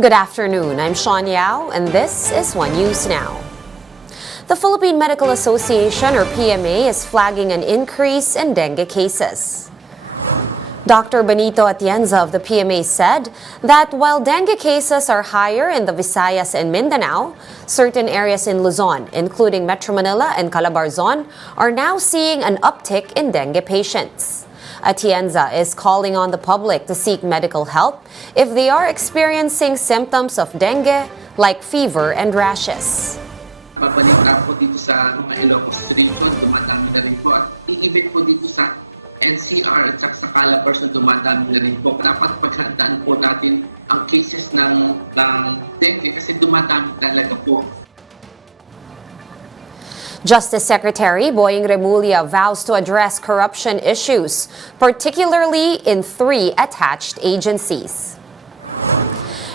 Good afternoon, I'm Sean Yao, and this is One News Now. The Philippine Medical Association, or PMA, is flagging an increase in dengue cases. Dr. Benito Atienza of the PMA said that while dengue cases are higher in the Visayas and Mindanao, certain areas in Luzon, including Metro Manila and Calabarzon, are now seeing an uptick in dengue patients. Atienza is calling on the public to seek medical help if they are experiencing symptoms of dengue like fever and rashes. Babalik na po dito sa mga Ilocos region, dumadami na rin po. At i-event po dito sa NCR at sa Calabarzon, dumadami na rin po. Dapat paghandaan po natin ang cases ng dengue kasi dumadami talaga po. Justice Secretary Boying Remulla vows to address corruption issues, particularly in 3 attached agencies.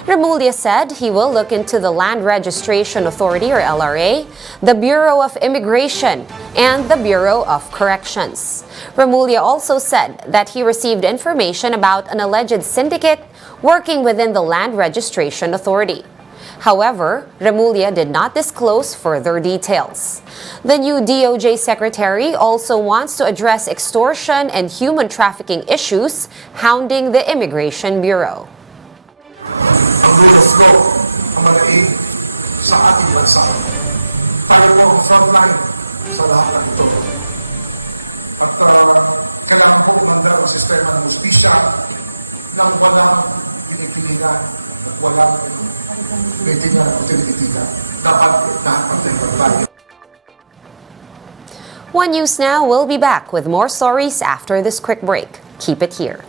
Remulla said he will look into the Land Registration Authority, or LRA, the Bureau of Immigration, and the Bureau of Corrections. Remulla also said that he received information about an alleged syndicate working within the Land Registration Authority. However, Remulla did not disclose further details. The new DOJ Secretary also wants to address extortion and human trafficking issues hounding the Immigration Bureau. Ang rule of law ang malaig sa ating bansa. Tayo ang frontline sa lahat ng ito. At kailangan po umandar ang sistema ng justisya ng walang pinipilihan at walang tinitigan o tinitigan. Dapat lahat pagtayo. One News Now will be back with more stories after this quick break. Keep it here.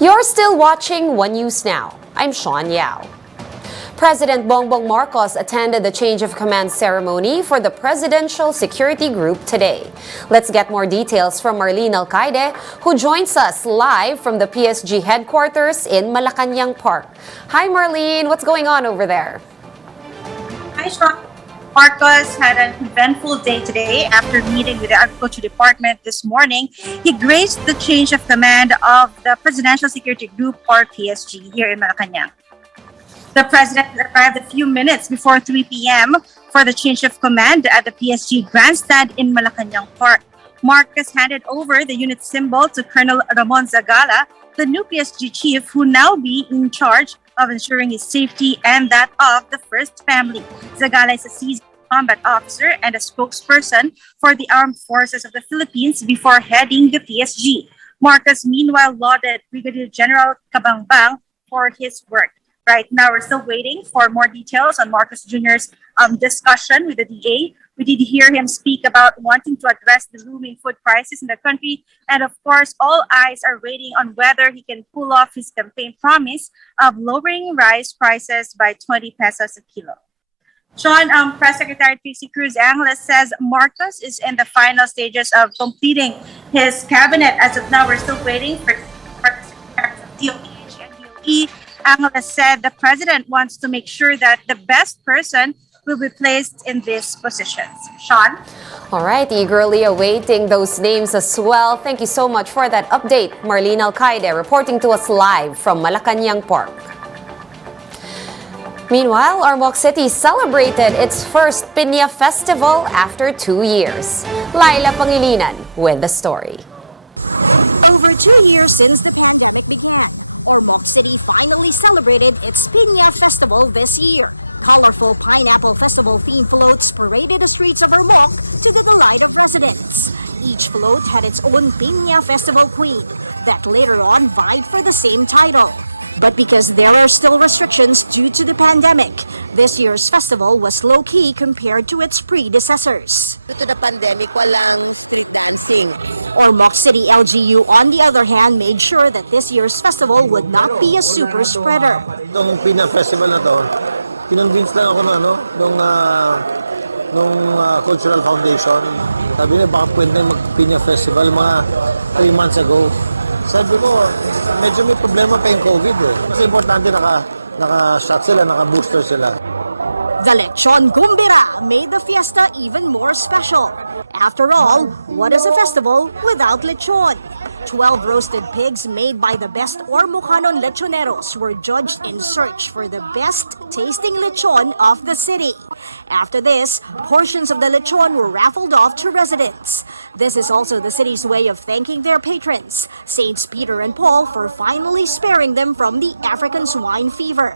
You're still watching One News Now. I'm Sean Yao. President Bongbong Marcos attended the change of command ceremony for the Presidential Security Group today. Let's get more details from Marlene Alcaide, who joins us live from the PSG headquarters in Malacanang Park. Hi Marlene, what's going on over there? Hi Sean. Marcos had an eventful day today after meeting with the Agriculture Department this morning. He graced the change of command of the Presidential Security Group, or PSG, here in Malacanang. The president arrived a few minutes before 3 p.m. for the change of command at the PSG grandstand in Malacanang Park. Marcos handed over the unit symbol to Colonel Zagala, the new PSG chief, who now be in charge of ensuring his safety and that of the first family. Zagala is a seasoned combat officer and a spokesperson for the Armed Forces of the Philippines before heading the PSG. Marcos meanwhile lauded Brigadier General Cabangbang for his work. Right now, we're still waiting for more details on Marcos Jr.'s discussion with the DA. We did hear him speak about wanting to address the looming food crisis in the country. And of course, all eyes are waiting on whether he can pull off his campaign promise of lowering rice prices by 20 pesos a kilo. Sean, Press Secretary Tracy Cruz Angeles says Marcos is in the final stages of completing his cabinet. As of now, we're still waiting for DOH and DOE. Angeles said the president wants to make sure that the best person will be placed in these positions. Sean? All right, eagerly awaiting those names as well. Thank you so much for that update. Marlene Alcaide reporting to us live from Malacanang Park. Meanwhile, Ormoc City celebrated its first Piña Festival after 2 years. Laila Pangilinan with the story. Over 2 years since the pandemic began, Ormoc City finally celebrated its Piña Festival this year. Colorful Pineapple Festival theme floats paraded the streets of Ormoc to the delight of residents. Each float had its own Piña Festival queen that later on vied for the same title. But because there are still restrictions due to the pandemic, this year's festival was low-key compared to its predecessors. Due to the pandemic, walang street dancing. Ormoc City LGU, on the other hand, made sure that this year's festival would not be a super spreader. Itong Piña Festival na to, kinonvince lang ako nung Cultural Foundation. Sabi niya, baka pwede mag-Piña Festival mga 3 months ago. Sabi ko, medyo may problema pa yung COVID eh. Kasi importante naka-shot sila, naka-booster sila. The lechon gumbira made the fiesta even more special. After all, what is a festival without lechon? 12 roasted pigs made by the best Ormocanon lechoneros were judged in search for the best tasting lechon of the city. After this, portions of the lechon were raffled off to residents. This is also the city's way of thanking their patrons, Saints Peter and Paul, for finally sparing them from the African swine fever.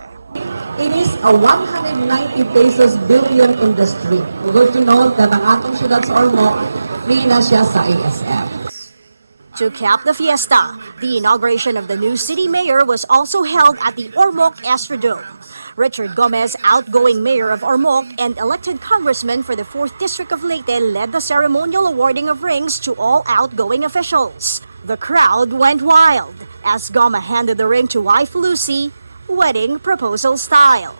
It is a 190 pesos billion industry. Good to note that ang atong syudad sa Ormoc, free na siya sa ASF. To cap the fiesta, the inauguration of the new city mayor was also held at the Ormoc Astrodome. Richard Gomez, outgoing mayor of Ormoc and elected congressman for the 4th District of Leyte, led the ceremonial awarding of rings to all outgoing officials. The crowd went wild as Goma handed the ring to wife Lucy, wedding proposal style.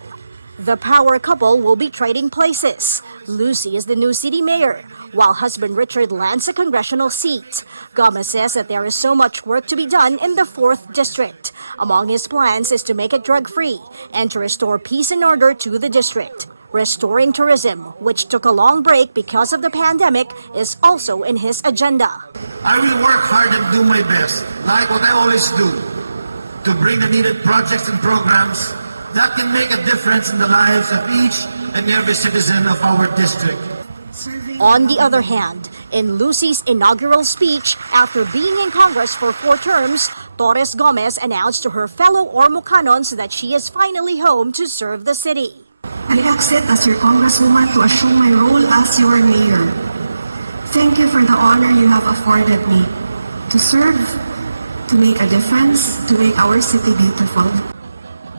The power couple will be trading places. Lucy is the new city mayor, while husband Richard lands a congressional seat. Gomez says that there is so much work to be done in the 4th District. Among his plans is to make it drug-free and to restore peace and order to the district. Restoring tourism, which took a long break because of the pandemic, is also in his agenda. I will work hard and do my best, like what I always do, to bring the needed projects and programs that can make a difference in the lives of each and every citizen of our district. On the other hand, in Lucy's inaugural speech after being in Congress for 4 terms, Torres Gomez announced to her fellow Ormocanons that she is finally home to serve the city. I accept as your congresswoman to assume my role as your mayor. Thank you for the honor you have afforded me to serve, to make a difference, to make our city beautiful.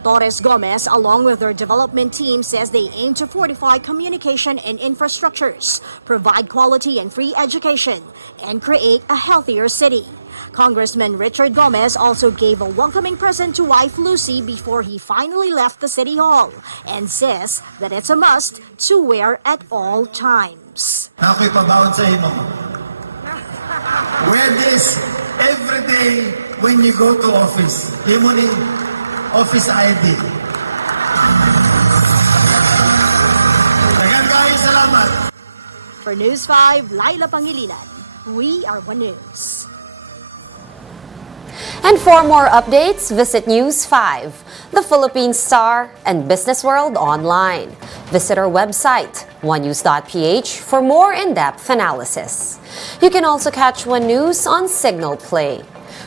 Torres Gomez, along with their development team, says they aim to fortify communication and infrastructures, provide quality and free education, and create a healthier city. Congressman Richard Gomez also gave a welcoming present to wife Lucy before he finally left the City Hall and says that it's a must to wear at all times. Ako'y pabawon sa imo. Wear this every day when you go to office. Imo ni office ID. Daghang kayo salamat. For News 5, Laila Pangilinan, we are One News. And for more updates, visit News 5, the Philippine Star, and Business World online. Visit our website, onenews.ph, for more in-depth analysis. You can also catch One News on Signal Play.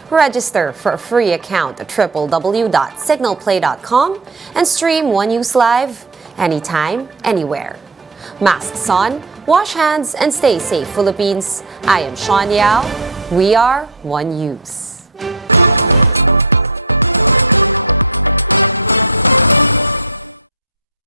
Register for a free account at www.signalplay.com and stream One News live anytime, anywhere. Masks on, wash hands, and stay safe, Philippines. I am Sean Yao. We are One News.